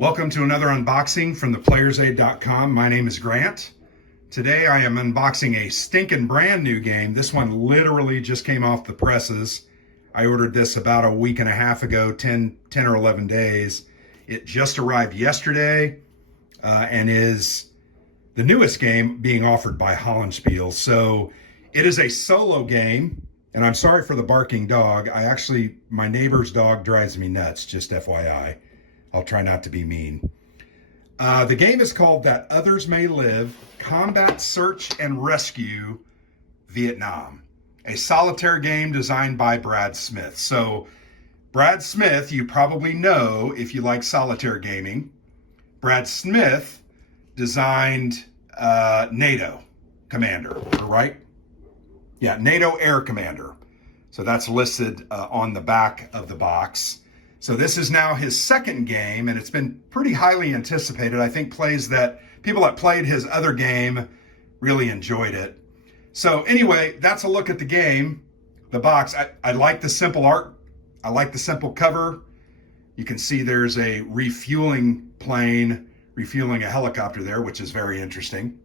Welcome to another unboxing from theplayersaid.com. My name is Grant. Today I am unboxing a stinking brand new game. This one literally just came off the presses. I ordered this about a week and a half ago, 10 or 11 days. It just arrived yesterday and is the newest game being offered by Hollandspiele. So it is a solo game, and I'm sorry for the barking dog. My neighbor's dog drives me nuts, just FYI. I'll try not to be mean. The game is called That Others May Live, Combat Search and Rescue Vietnam, a solitaire game designed by Brad Smith. So Brad Smith, you probably know if you like solitaire gaming. Brad Smith designed NATO Commander, right? Yeah, NATO Air Commander. So that's listed on the back of the box. So this is now his second game, and it's been pretty highly anticipated. I think people that played his other game really enjoyed it. So anyway, that's a look at the game, the box. I like the simple art. I like the simple cover. You can see there's a refueling plane, refueling a helicopter there, which is very interesting.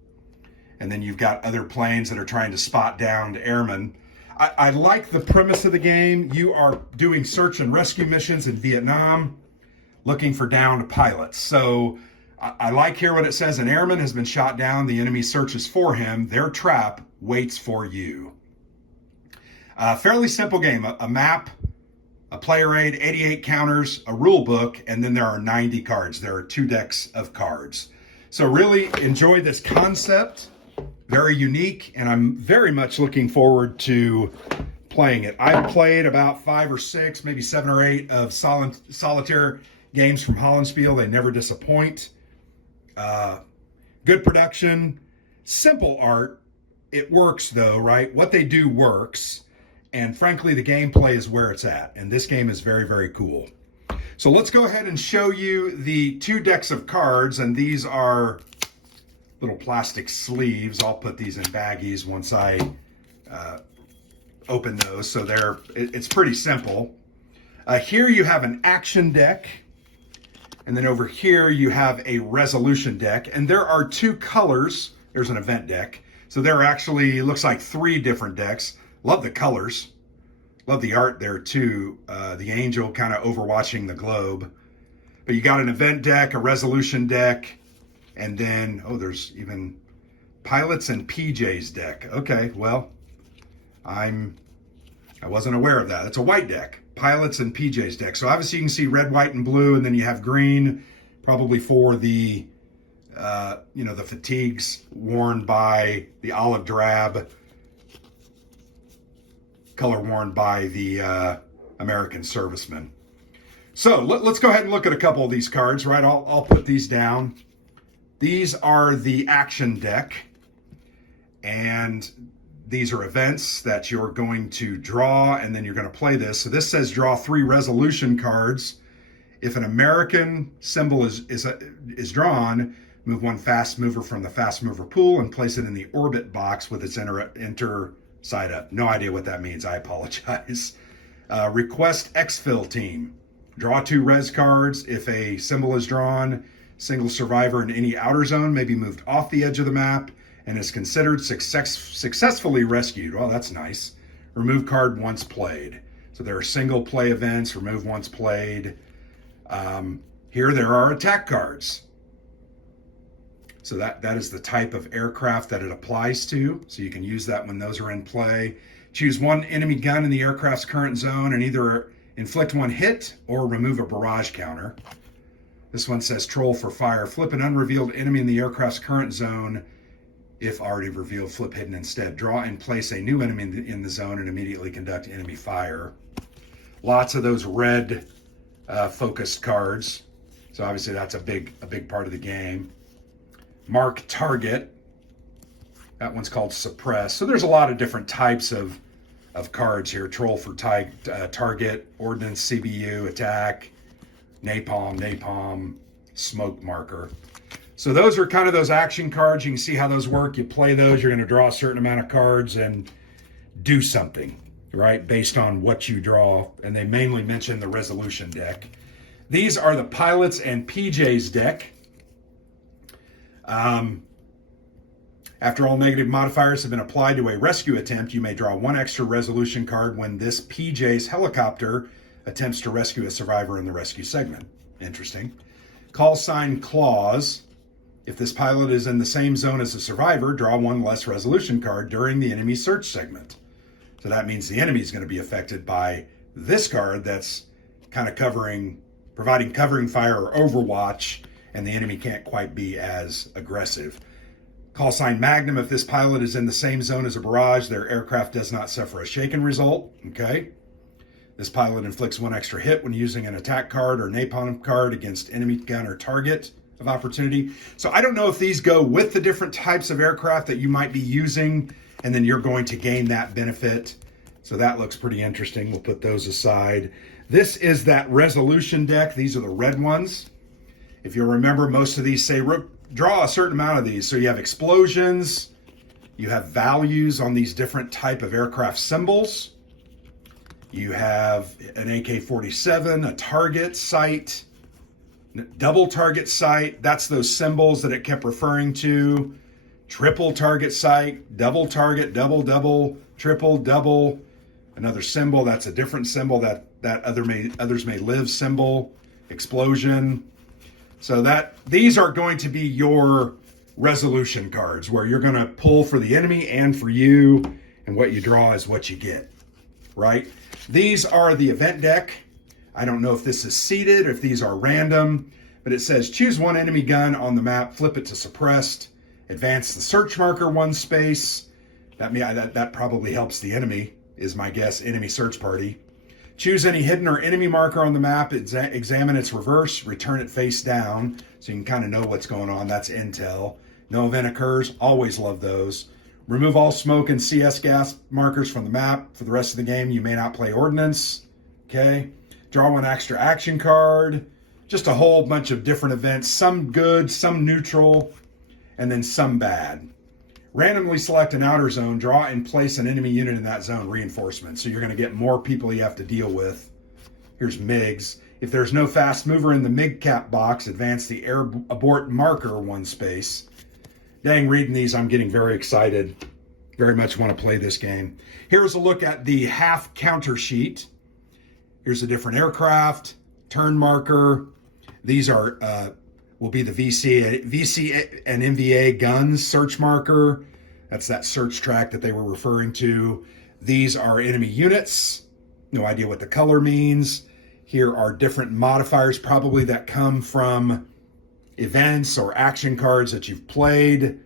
And then you've got other planes that are trying to spot downed airmen. I like the premise of the game. You are doing search and rescue missions in Vietnam, looking for downed pilots. So I like here what it says: an airman has been shot down. The enemy searches for him. Their trap waits for you. Fairly simple game. A map, a player aid, 88 counters, a rule book, and then there are 90 cards. There are 2 decks of cards. So really enjoy this concept. Very unique, and I'm very much looking forward to playing it. I've played about 5 or 6, maybe 7 or 8 of solitaire games from Hollandspiele. They never disappoint. Good production, simple art. It works though, right? What they do works, and frankly, the gameplay is where it's at, and this game is very, very cool. So let's go ahead and show you the 2 decks of cards, and these are little plastic sleeves. I'll put these in baggies once I open those. So it's pretty simple. Here you have an action deck, and then over here you have a resolution deck, and there are 2 colors. There's an event deck. So there actually looks like 3 different decks. Love the colors. Love the art there too. The angel kind of overwatching the globe. But you got an event deck, a resolution deck, and then, there's even Pilots and PJ's deck. Okay, well, I wasn't aware of that. It's a white deck, Pilots and PJ's deck. So obviously you can see red, white, and blue, and then you have green, probably for the, the fatigues worn by the olive drab color worn by the American servicemen. So let's go ahead and look at a couple of these cards, right? I'll put these down. These are the action deck, and these are events that you're going to draw, and then you're going to play this. So this says draw 3 resolution cards. If an American symbol is drawn, move 1 fast mover from the fast mover pool and place it in the orbit box with its enter side up. No idea what that means. I apologize. Request exfil team. Draw 2 res cards. If a symbol is drawn, single survivor in any outer zone may be moved off the edge of the map and is considered successfully rescued. Well, that's nice. Remove card once played. So there are single play events, remove once played. Here there are attack cards. So that is the type of aircraft that it applies to. So you can use that when those are in play. Choose 1 enemy gun in the aircraft's current zone and either inflict 1 hit or remove a barrage counter. This one says troll for fire. Flip an unrevealed enemy in the aircraft's current zone. If already revealed, flip hidden instead. Draw and place a new enemy in the zone and immediately conduct enemy fire. Lots of those red focused cards. So obviously that's a big part of the game. Mark target. That one's called suppress. So there's a lot of different types of cards here. Troll for target, ordnance, CBU, attack, napalm, smoke marker. So those are kind of those action cards. You can see how those work. You play those, you're going to draw a certain amount of cards and do something, right, based on what you draw. And they mainly mention the resolution deck. These are the Pilots and PJs deck. After all negative modifiers have been applied to a rescue attempt, you may draw one extra resolution card when this PJ's helicopter attempts to rescue a survivor in the rescue segment. Interesting. Call sign clause. If this pilot is in the same zone as a survivor, draw one less resolution card during the enemy search segment. So that means the enemy is going to be affected by this card that's kind of providing covering fire or overwatch, and the enemy can't quite be as aggressive. Call sign Magnum. If this pilot is in the same zone as a barrage, their aircraft does not suffer a shaken result. Okay. This pilot inflicts one extra hit when using an attack card or napalm card against enemy gun or target of opportunity. So I don't know if these go with the different types of aircraft that you might be using, and then you're going to gain that benefit. So that looks pretty interesting. We'll put those aside. This is that resolution deck. These are the red ones. If you'll remember, most of these say draw a certain amount of these. So you have explosions, you have values on these different type of aircraft symbols. You have an AK-47, a target sight, double target sight. That's those symbols that it kept referring to. Triple target sight, double target, double, double, triple, double. Another symbol, that's a different symbol, that others may live symbol. Explosion. So these are going to be your resolution cards where you're going to pull for the enemy and for you, and what you draw is what you get, right? These are the event deck. I don't know if this is seeded, if these are random, but it says choose one enemy gun on the map, flip it to suppressed, advance the search marker one space. That probably helps the enemy, is my guess, enemy search party. Choose any hidden or enemy marker on the map, examine its reverse, return it face down, so you can kind of know what's going on. That's intel. No event occurs, always love those. Remove all smoke and CS gas markers from the map. For the rest of the game, you may not play ordnance. Okay. Draw one extra action card. Just a whole bunch of different events, some good, some neutral, and then some bad. Randomly select an outer zone, draw and place an enemy unit in that zone, reinforcement. So you're going to get more people you have to deal with. Here's MiGs. If there's no fast mover in the MiG cap box, advance the air abort marker one space. Dang, reading these, I'm getting very excited. Very much want to play this game. Here's a look at the half counter sheet. Here's a different aircraft, turn marker. These will be the VC and MVA guns search marker. That's that search track that they were referring to. These are enemy units. No idea what the color means. Here are different modifiers probably that come from events or action cards that you've played.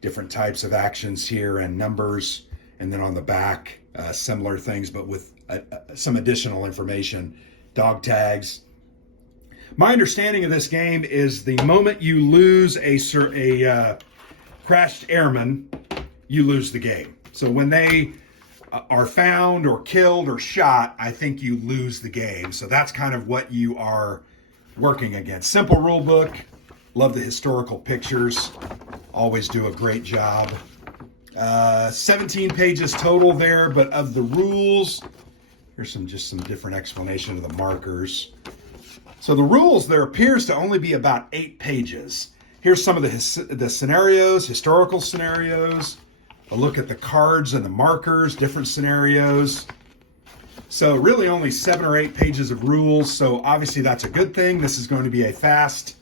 Different types of actions here and numbers. And then on the back, similar things, but with some additional information. Dog tags. My understanding of this game is the moment you lose a crashed airman, you lose the game. So when they are found or killed or shot, I think you lose the game. So that's kind of what you are working against. Simple rule book. Love the historical pictures. Always do a great job. 17 pages total there, but of the rules, here's just some different explanation of the markers. So the rules, there appears to only be about 8 pages. Here's some of the scenarios, historical scenarios, a look at the cards and the markers, different scenarios. So really only 7 or 8 pages of rules. So obviously that's a good thing. This is going to be a fast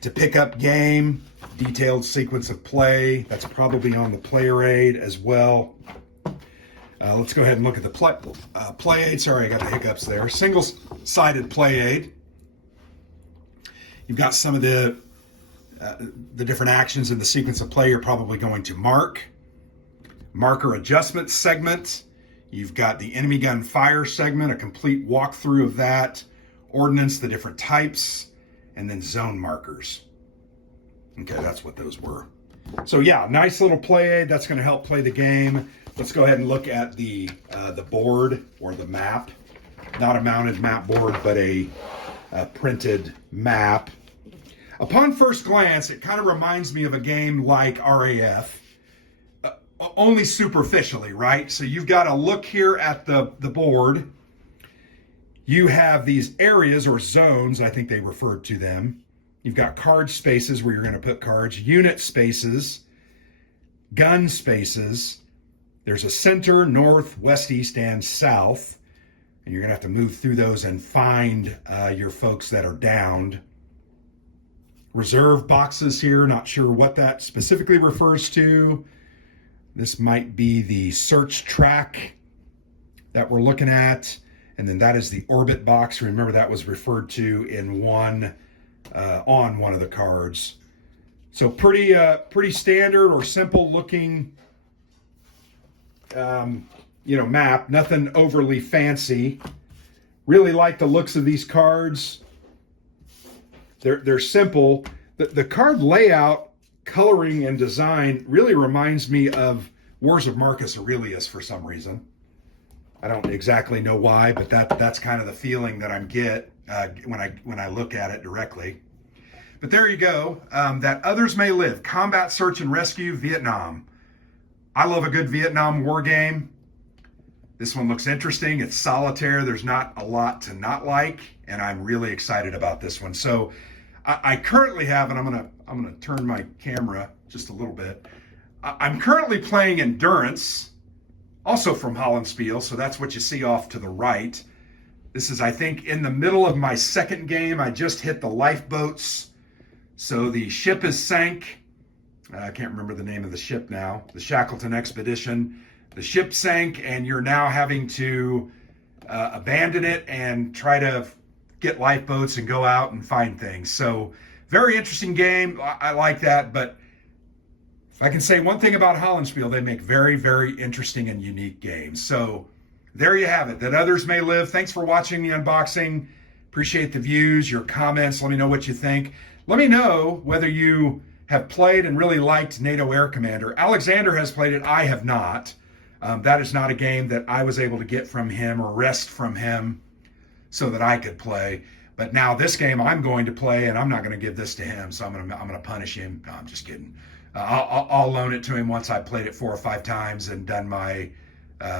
to pick up game, detailed sequence of play. That's probably on the player aid as well. Let's go ahead and look at the play aid. Sorry, I got the hiccups there. Single-sided play aid. You've got some of the different actions in the sequence of play you're probably going to mark. Marker adjustment segment. You've got the enemy gun fire segment, a complete walkthrough of that. Ordnance, the different types, and then zone markers. Okay, that's what those were. So yeah, nice little play aid. That's going to help play the game. Let's go ahead and look at the board or the map. Not a mounted map board, but a printed map. Upon first glance, it kind of reminds me of a game like RAF, only superficially, right? So you've got to look here at the board. You have these areas or zones, I think they referred to them. You've got card spaces where you're going to put cards, unit spaces, gun spaces. There's a center, north, west, east, and south. And you're going to have to move through those and find your folks that are downed. Reserve boxes here, not sure what that specifically refers to. This might be the search track that we're looking at. And then that is the orbit box. Remember, that was referred to in one on one of the cards. So pretty standard or simple looking map. Nothing overly fancy. Really like the looks of these cards. They're simple. The card layout, coloring, and design really reminds me of Wars of Marcus Aurelius for some reason. I don't exactly know why, but that's kind of the feeling that I get when I look at it directly. But there you go. That Others May Live, Combat Search and Rescue, Vietnam. I love a good Vietnam War game. This one looks interesting. It's solitaire. There's not a lot to not like, and I'm really excited about this one. So I currently have, and I'm gonna turn my camera just a little bit. I'm currently playing Endurance, also from Hollandspiele, so that's what you see off to the right. This is, I think, in the middle of my second game. I just hit the lifeboats. So the ship is sank. I can't remember the name of the ship now. The Shackleton Expedition. The ship sank, and you're now having to abandon it and try to get lifeboats and go out and find things. So very interesting game. I like that, but if I can say one thing about Hollandspiele, they make very, very interesting and unique games. So there you have it. That Others May Live. Thanks for watching the unboxing. Appreciate the views, your comments. Let me know what you think. Let me know whether you have played and really liked NATO Air Commander. Alexander has played it. I have not. That is not a game that I was able to get from him or wrest from him so that I could play. But now this game I'm going to play, and I'm not going to give this to him, so I'm going to punish him. No, I'm just kidding. I'll loan it to him once I've played it 4 or 5 times and done my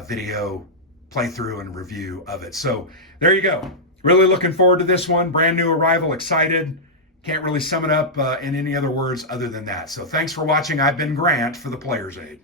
video playthrough and review of it. So there you go. Really looking forward to this one. Brand new arrival, excited. Can't really sum it up in any other words other than that. So thanks for watching. I've been Grant for the Player's Aid.